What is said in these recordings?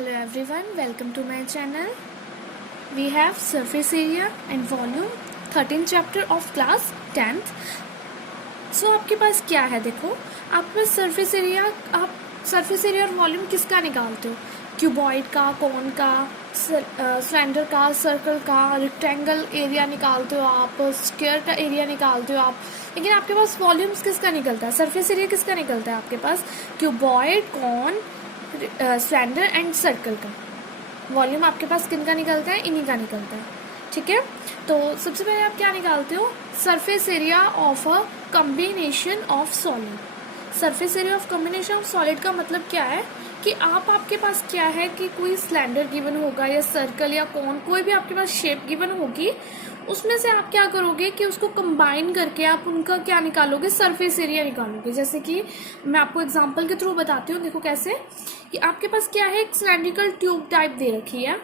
Hello everyone, welcome to my channel. We have surface area and volume 13th chapter of class 10th. So आपके पास क्या है, देखो आपके पास सरफेस एरिया, आप सरफेस एरिया और वॉल्यूम किसका निकालते हो? क्यूबॉइड का, कॉन का, सिलेंडर का, सर्कल का, रेक्टेंगल एरिया निकालते हो आप, स्क्वायर का एरिया निकालते हो आप, लेकिन आपके पास वॉल्यूम्स किसका निकलता है, सरफेस एरिया किसका निकलता है आपके पास? Cuboid, cone, cylinder and circle का। वॉल्यूम आपके पास किन का निकलता है? इन्हीं का निकलता है, ठीक है। तो सबसे पहले आप क्या निकालते हो? Surface area of a combination of solid. Surface area of combination of solid का मतलब क्या है कि आपके पास क्या है कि कोई सिलेंडर गिवन होगा या सर्कल या कॉन, कोई भी आपके पास शेप गिवन होगी, उसमें से आप क्या करोगे कि उसको कंबाइन करके आप उनका क्या निकालोगे? सरफेस एरिया निकालोगे। जैसे कि मैं आपको एग्जांपल के थ्रू बताती हूँ। देखो कैसे कि आपके पास क्या है, एक सिलेंड्रिकल ट्यूब टाइप दे रखी है,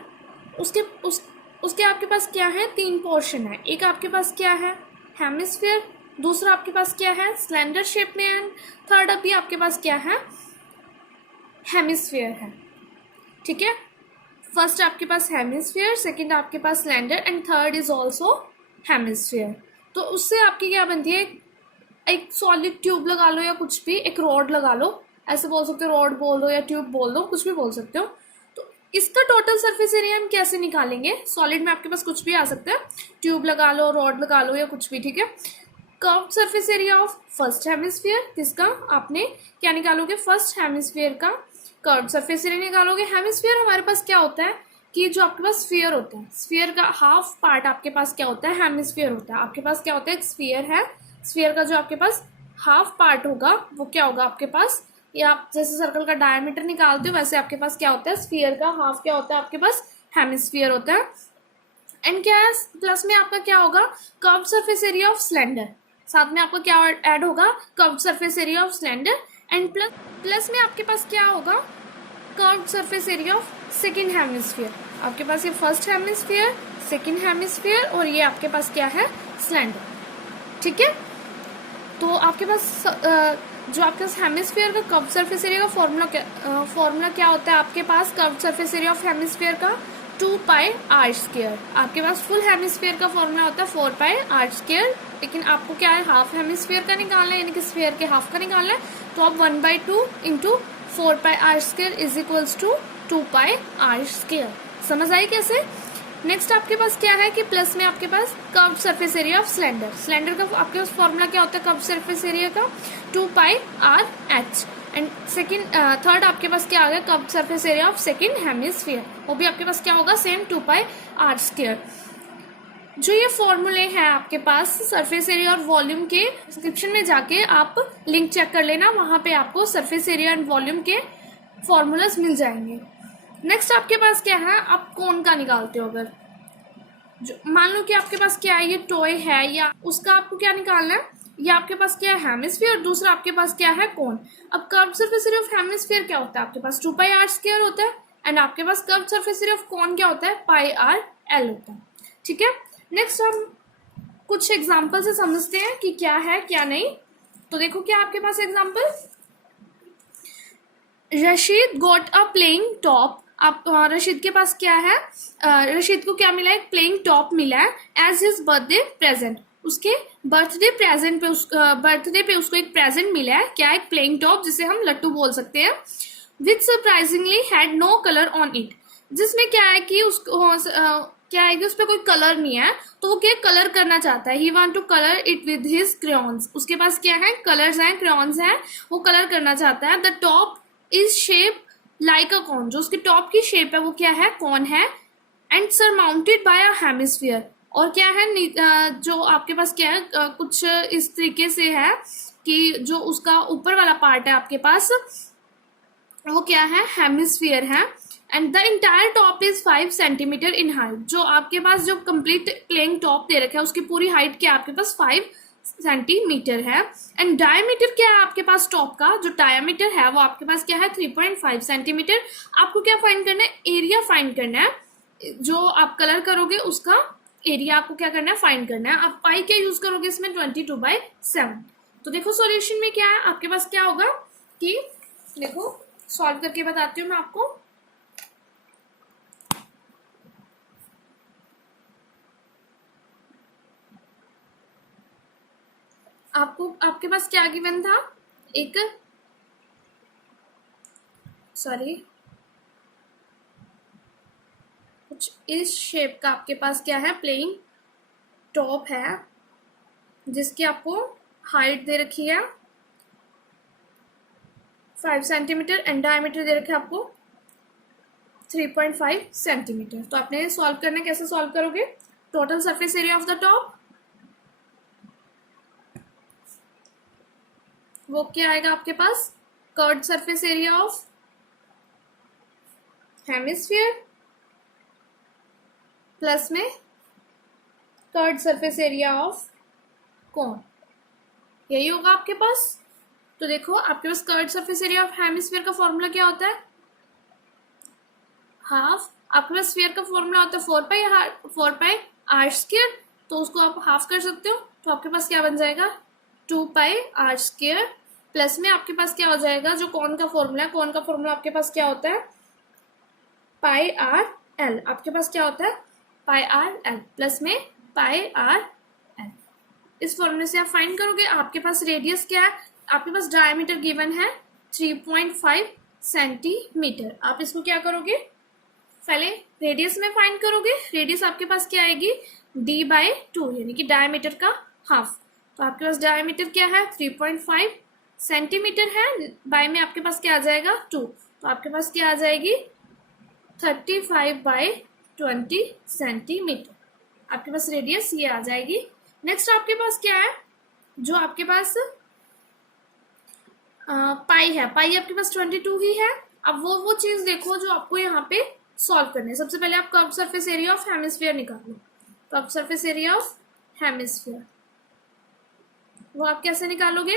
उसके आपके पास क्या है? 3 पोर्शन है। एक आपके पास क्या है? हेमिस्फीयर। दूसरा आपके पास क्या है? सिलेंडर शेप में। एंड थर्ड अभी आपके पास क्या है? हेमिस्फीयर है, ठीक है। फर्स्ट आपके पास हेमिस्फीयर, सेकंड आपके पास cylinder and third is also hemisphere. तो उससे आपकी क्या बनती है? एक सॉलिड ट्यूब लगा लो या कुछ भी, एक रॉड लगा लो, ऐसे बोल सकते हो, रॉड बोल दो या ट्यूब बोल दो, कुछ भी बोल सकते हो। तो इसका टोटल सरफेस एरिया हम कैसे निकालेंगे? सॉलिड में आपके पास कुछ भी आ सकता है, ट्यूब लगा लो, रॉड लगा लो या कुछ भी, ठीक है। Curved surface area of first hemisphere, किसका आपने क्या निकालोगे? फर्स्ट हेमिस्फीयर का कर्व्ड सरफेस एरिया निकालोगे। हेमिस्फीयर हमारे पास क्या होता है कि जो आपके पास स्फीयर होता है, स्फीयर का हाफ पार्ट आपके पास क्या होता है? हेमिस्फीयर होता है। आपके पास क्या होता है? एक स्फीयर है, स्फीयर का जो आपके पास हाफ पार्ट होगा वो क्या होगा आपके पास? या आप जैसे सर्कल का डायमीटर निकालते हो वैसे आपके पास क्या होता है? स्फीयर का हाफ क्या होता है आपके पास? हेमिस्फीयर होता है। एंड क्या है? प्लस में आपका क्या होगा? Curved surface area of cylinder. साथ में आपका क्या ऐड होगा? Curved surface area of cylinder. And plus में आपके पास क्या होगा? Curved surface area of second hemisphere. आपके पास ये फर्स्ट हेमिस्फीयर, सेकेंड हेमिस्फीयर और ये आपके पास क्या है? सिलेंडर, ठीक है। तो आपके पास जो आपके पास हेमिस्फीयर का कर्व्ड सरफेस एरिया का फॉर्मूला क्या होता है आपके पास? Curved surface area of hemisphere का 2 पाई आर स्क्वायर। आपके पास फुल हेमिस्फीयर का फॉर्मूला होता है 4 पाई आर स्क्वायर, लेकिन आपको क्या है? हाफ हेमिस्फीयर का निकालना है, यानी कि स्फीयर के हाफ का निकालना है। तो आप 1/2 into 4 pi R square is equals to 2 pi R square. समझ आई कैसे? नेक्स्ट आपके पास क्या है कि प्लस में आपके पास curved surface area of cylinder. Cylinder का आपके पास फॉर्मूला क्या होता है कर्व्ड सरफेस एरिया का? 2 pi R H. And third आपके पास क्या आ गया? Curved surface area of second hemisphere, वो भी आपके पास क्या होगा? Same 2 pi R square. जो ये फॉर्मूले हैं आपके पास सरफेस एरिया और वॉल्यूम के, डिस्क्रिप्शन में जाके आप लिंक चेक कर लेना, वहां पे आपको सरफेस एरिया एंड वॉल्यूम के फॉर्मूलाज मिल जाएंगे। नेक्स्ट आपके पास क्या है? आप कौन का निकालते हो? अगर जो मान लो कि आपके पास क्या है, ये टॉय है, या उसका आपको क्या निकालना है? या आपके पास क्या है? हेमिस्फीयर। दूसरा आपके पास क्या है? कौन। अब curved surface area of hemisphere क्या होता है? आपके पास 2 पाई आर स्क्वायर होता है। एंड आपके पास कर्व्ड सरफेस एरिया ऑफ कौन क्या होता है? पाई आर एल होता है, ठीक है। नेक्स्ट हम कुछ एग्जाम्पल से समझते हैं कि क्या है क्या नहीं। तो देखो क्या आपके पास example, Rashid got a playing top. आप रशीद के पास क्या है? रशीद को क्या मिला है? एक प्लेइंग टॉप मिला है एज हिज बर्थडे प्रेजेंट। उसके बर्थडे पे उसको एक प्रेजेंट मिला है। क्या? एक प्लेइंग टॉप, जिसे हम लट्टू बोल सकते हैं। Which surprisingly had no colour on it. जिसमें क्या है कि उसको क्या है कि उस पर कोई कलर नहीं है, तो वो क्या कलर करना चाहता है? He want to colour it with his crayons. उसके पास क्या है? कलर्स हैं, क्रेयॉन्स हैं, वो कलर करना चाहता है। The top is shape like a cone. जो उसकी टॉप की शेप है वो क्या है? कॉन है। And surmounted bye a hemisphere. और क्या है? जो आपके पास क्या है? कुछ इस तरीके से है कि जो उसका ऊपर वाला पार्ट है आपके पास वो क्या है? हेमिस्फीयर है। And the entire top is 5 centimetre in height. जो आपके पास जो कंप्लीट प्लेइंग टॉप दे रखा है उसकी पूरी हाइट क्या आपके पास? 5 सेंटीमीटर है। एंड डायमीटर क्या है आपके पास? टॉप का जो डायमीटर है वो आपके पास क्या है? 3.5 सेंटीमीटर। आपको क्या फाइंड करना है? एरिया फाइंड करना है। जो आप कलर करोगे उसका एरिया आपको क्या करना है? फाइंड करना है। आप पाई क्या यूज करोगे इसमें? 22/7। तो देखो सॉल्यूशन में क्या है आपके पास? क्या होगा कि देखो सॉल्व करके बताती हूँ मैं आपको। आपके पास क्या गिवन था, एक सॉरी कुछ इस शेप का आपके पास क्या है, प्लेन टॉप है जिसकी आपको हाइट दे रखी है 5 सेंटीमीटर एंड डायमीटर दे रखा है आपको 3.5 सेंटीमीटर। तो आपने सॉल्व करना, कैसे सॉल्व करोगे, total surface area of the top वो क्या आएगा आपके पास, curved surface area of hemisphere plus में curved surface area of cone, यही होगा आपके पास। तो देखो आपके पास curved surface area of hemisphere का फॉर्मूला क्या होता है, हाफ, आपके पास स्फीयर का फॉर्मूला होता है 4 पाई आर स्क्वायर, तो उसको आप हाफ कर सकते हो, तो आपके पास क्या बन जाएगा 2 पाई आर स्क्वायर प्लस में आपके पास क्या हो जाएगा, जो कॉन का फॉर्मूला है, कॉन का फॉर्मूला आपके पास क्या होता है पाई आर एल, आपके पास क्या होता है पाई आर एल प्लस में पाई आर एल। इस फॉर्मूले से आप फाइंड करोगे, आपके पास रेडियस क्या है, आपके पास डायमीटर गिवन है 3.5 सेंटीमीटर। आप इसको क्या करोगे, पहले रेडियस में फाइंड करोगे, रेडियस आपके पास क्या आएगी d/2 यानी कि डायमीटर का हाफ। तो आपके पास डायमीटर क्या है 3.5 सेंटीमीटर है, बाय में आपके पास क्या आ जाएगा 2, तो आपके पास क्या आ जाएगी 35/20 सेंटीमीटर, आपके पास रेडियस ये आ जाएगी। नेक्स्ट आपके पास क्या है, जो आपके पास पाई है, पाई आपके पास 22 ही है। अब वो चीज देखो जो आपको यहाँ पे सॉल्व करने, सबसे पहले आप curve surface area of hemisphere निकालो, curve surface area of hemisphere वो आप कैसे निकालोगे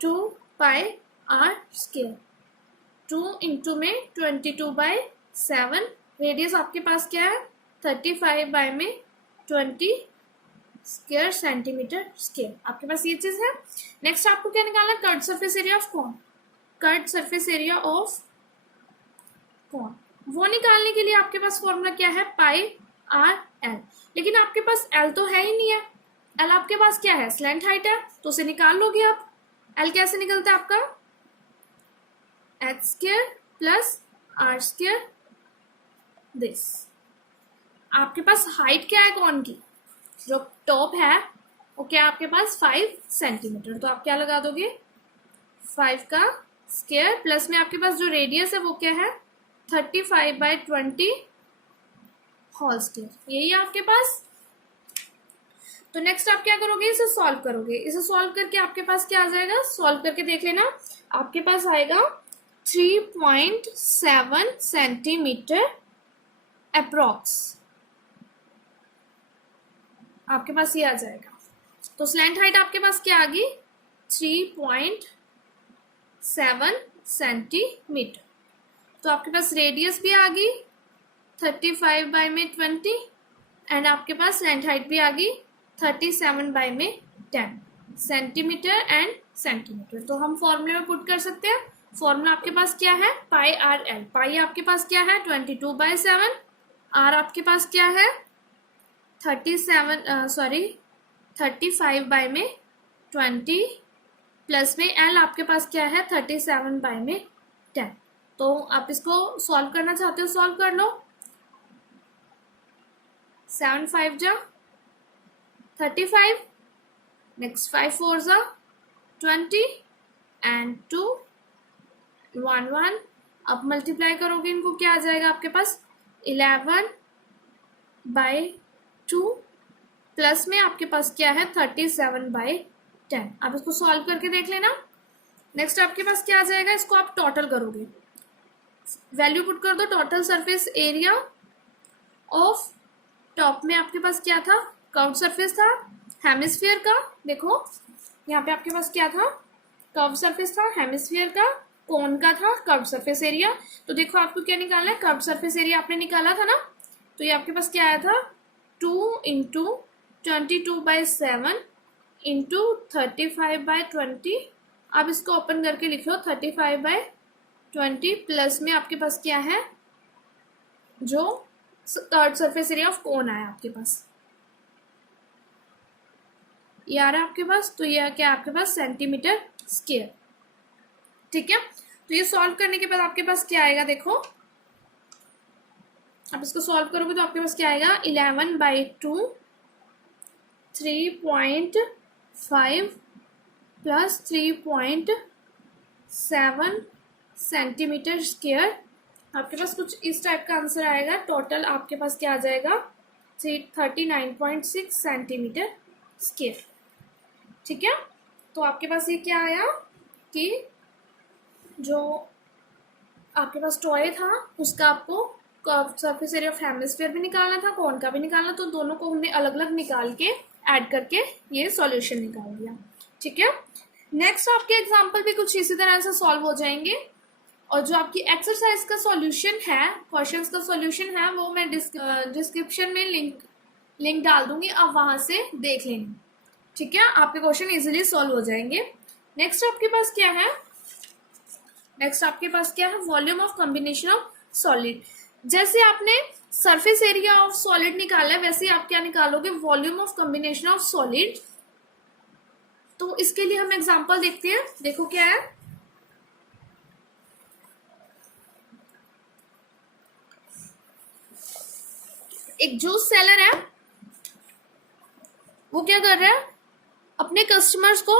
2 पाई आर स्क्वायर, 2 इंटू में 22/7, रेडियस आपके पास क्या है 35/20 स्क्वायर सेंटीमीटर स्क्वायर, आपके पास ये चीज है। नेक्स्ट आपको क्या निकालना, कर्व सरफेस एरिया ऑफ कौन, कर्व सरफेस एरिया ऑफ कौन, वो निकालने के लिए आपके पास फॉर्मूला क्या है पाई आर एल, लेकिन आपके पास एल तो है ही नहीं है, एल आपके पास क्या है स्लैंट हाइट है, तो उसे निकाल लोगे आप। एल कैसे निकलता है आपका H square plus R square this. आपके पास हाइट क्या है कौन की, जो टॉप है वो क्या है आपके पास 5 सेंटीमीटर, तो आप क्या लगा दोगे 5 का स्क्वायर प्लस में आपके पास जो रेडियस है वो क्या है 35/20 होल स्क्वायर, यही है आपके पास। तो नेक्स्ट आप क्या करोगे, इसे सॉल्व करोगे, इसे सॉल्व करके आपके पास क्या आ जाएगा, सॉल्व करके देख लेना, आपके पास आएगा 3.7 सेंटीमीटर अप्रॉक्स, आपके पास ये आ जाएगा। तो स्लैंट हाइट आपके पास क्या आ गई 3.7 सेंटीमीटर, तो आपके पास रेडियस भी आ गई 35/20 एंड आपके पास स्लैंट हाइट भी आ गई 37/10 सेंटीमीटर एंड सेंटीमीटर। तो हम फॉर्मूले में पुट कर सकते हैं, फॉर्मूला आपके पास क्या है पाई आर एल, पाई आपके पास क्या है 22/7, आर आपके पास क्या है 35/20 प्लस में एल आपके पास क्या है 37/10। तो आप इसको सॉल्व करना चाहते हो सॉल्व कर लो, 7 5 जा 35, नेक्स्ट 5 4 जा 20 एंड 2 1 1, अब मल्टीप्लाई करोगे इनको क्या आ जाएगा आपके पास 11/2 प्लस में आपके पास क्या है 37/10। आप इसको सॉल्व करके देख लेना। नेक्स्ट आपके पास क्या आ जाएगा, इसको आप टोटल करोगे, वैल्यू पुट कर दो, total surface area of top में आपके पास क्या था कर्व सरफेस था हेमिस्फीयर का, देखो यहाँ पे आपके पास क्या था कर्व सरफेस था हेमिस्फीयर का, कोन का था कर्व सरफेस एरिया। तो देखो आपको क्या निकालना है, कर्व सरफेस एरिया आपने निकाला था ना, तो ये आपके पास क्या आया था 2 इंटू 22/7 इंटू 35/20, आप इसको ओपन करके लिखो 35/20 प्लस में आपके पास क्या है जो कर्व सरफेस एरिया ऑफ कोन आया आपके पास। ये आ रहा है आपके पास, तो ये क्या आपके पास सेंटीमीटर स्क्वायर। ठीक है, तो ये सॉल्व करने के बाद आपके पास क्या आएगा, देखो आप इसको सॉल्व करोगे तो आपके पास क्या आएगा, 11/2 3.5 प्लस 3.7 सेंटीमीटर स्क्वायर। आपके पास कुछ इस टाइप का आंसर आएगा। टोटल आपके पास क्या आ जाएगा, 39.6 सेंटीमीटर स्क्वायर। ठीक है, तो आपके पास ये क्या आया कि जो आपके पास टॉय था उसका आपको सरफेस एरिया ऑफ हेमिस्फीयर भी निकालना था, कोन का भी निकालना, तो दोनों को हमने अलग अलग निकाल के ऐड करके ये सॉल्यूशन निकाल दिया। ठीक है, नेक्स्ट आपके एग्जांपल भी कुछ इसी तरह से सॉल्व हो जाएंगे। और जो आपकी एक्सरसाइज का सॉल्यूशन है, क्वेश्चंस का सॉल्यूशन है, वो मैं डिस्क्रिप्शन में लिंक डाल दूंगी, आप वहां से देख लेंगे। ठीक है, आपके क्वेश्चन इजीली सॉल्व हो जाएंगे। नेक्स्ट आपके पास क्या है, volume of combination of solid. जैसे आपने सरफेस एरिया ऑफ सॉलिड निकाला है, वैसे आप क्या निकालोगे, volume of combination of solid. तो इसके लिए हम एग्जांपल देखते हैं। देखो क्या है, एक जूस सेलर है, वो क्या कर रहा है, अपने कस्टमर्स को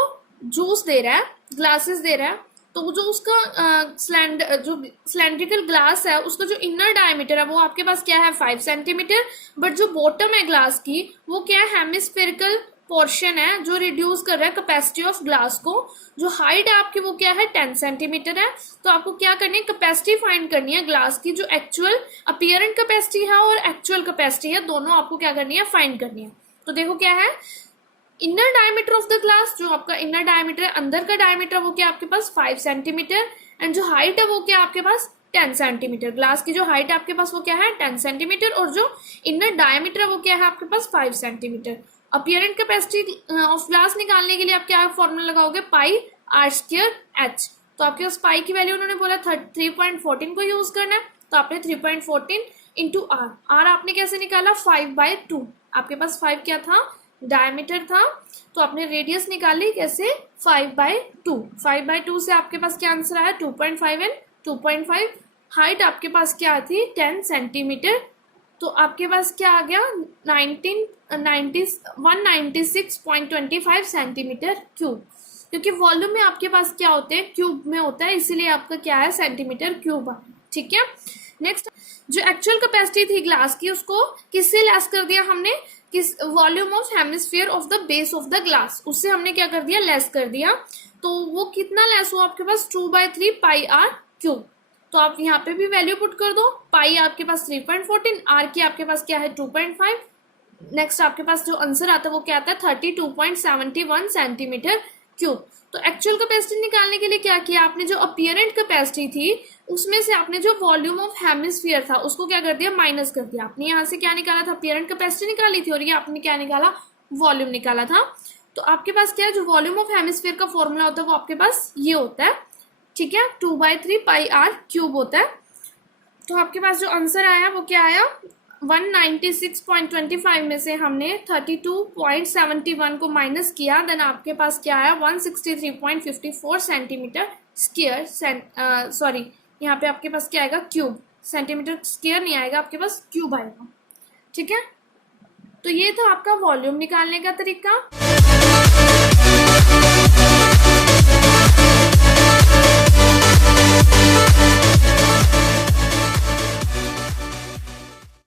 जूस दे रहा है, ग्लासेस दे रहा है। तो जो उसका सिलेंड्रिकल ग्लास है, उसका जो इनर डायमीटर है वो आपके पास क्या है, 5 सेंटीमीटर। बट जो बॉटम है ग्लास की, वो क्या है, हेमिस्फेरिकल पोर्शन है, जो रिड्यूस कर रहा है कैपेसिटी ऑफ ग्लास को। जो हाइट है आपकी वो क्या है, 10 सेंटीमीटर है। तो आपको क्या करनी है, कैपेसिटी फाइंड करनी है ग्लास की, जो एक्चुअल अपीयरेंट कैपेसिटी है और एक्चुअल कैपेसिटी है, दोनों आपको क्या करनी है, फाइंड करनी है। तो देखो क्या है, inner diameter of the glass, जो आपका इनर डायमीटर है, अंदर का डायमीटर, वो क्या आपके पास 5 सेंटीमीटर, एंड जो हाइट है वो क्या आपके पास 10 सेंटीमीटर। ग्लास की जो हाइट है आपके पास वो क्या है, 10 सेंटीमीटर, और जो इनर डायमीटर है वो क्या है आपके पास 5 सेंटीमीटर। अपीयरेंट कैपेसिटी ऑफ ग्लास निकालने के लिए आप क्या फॉर्मूला लगाओगे, पाई आर स्क्वायर एच। तो आपके पास पाई की वैल्यू उन्होंने बोला 3.14 को यूज करना है, तो आपने 3.14 इंटू आर। आर आपने कैसे निकाला, 5/2। आपके पास 5 क्या था, डायमीटर था, तो आपने रेडियस निकाली कैसे, 5/2। 5/2 से आपके पास क्या आंसर आया, 2.5 एंड 2.5। हाइट आपके पास क्या थी, 10 सेंटीमीटर। तो आपके पास क्या आ गया, 196.25 सेंटीमीटर क्यूब। क्योंकि वॉल्यूम में आपके पास क्या होते हैं, क्यूब में होता है, इसीलिए आपका क्या है, सेंटीमीटर क्यूब। ठीक है, नेक्स्ट जो एक्चुअल कैपेसिटी थी ग्लास की, उसको किससे लेस कर दिया हमने, किस volume of hemisphere of the base of the glass, उससे हमने क्या कर दिया, लेस कर दिया। तो वो कितना लेस हुआ आपके पास, 2/3 पाई आर क्यूब। तो आप यहाँ पे भी वैल्यू पुट कर दो, पाई आपके पास 3.14, आर की आपके पास क्या है 2.5। नेक्स्ट आपके पास जो आंसर आता है वो क्या आता है, 32.71 सेंटीमीटर क्यूब। तो एक्चुअल कैपेसिटी निकालने के लिए क्या किया आपने, जो अपीयरेंट कैपेसिटी थी उसमें से आपने जो वॉल्यूम ऑफ हेमिस्फीयर था उसको क्या कर दिया, माइनस कर दिया। आपने यहाँ से क्या निकाला था, अपीयरेंट कैपेसिटी निकाली थी, और ये आपने क्या निकाला, वॉल्यूम निकाला था। तो आपके पास क्या है, जो वॉल्यूम ऑफ हेमिस्फीयर का फॉर्मूला होता है वो आपके पास ये होता है। ठीक है, 2/3 पाई आर क्यूब होता है। तो आपके पास जो आंसर आया वो क्या आया, 196.25 में से हमने 32.71 को माइनस किया, देन आपके पास क्या आया, 163.54 सेंटीमीटर स्क्वायर। सॉरी, यहाँ पे आपके पास क्या आएगा, क्यूब। सेंटीमीटर स्क्वायर नहीं आएगा, आपके पास क्यूब आएगा। ठीक है, तो ये था आपका वॉल्यूम निकालने का तरीका।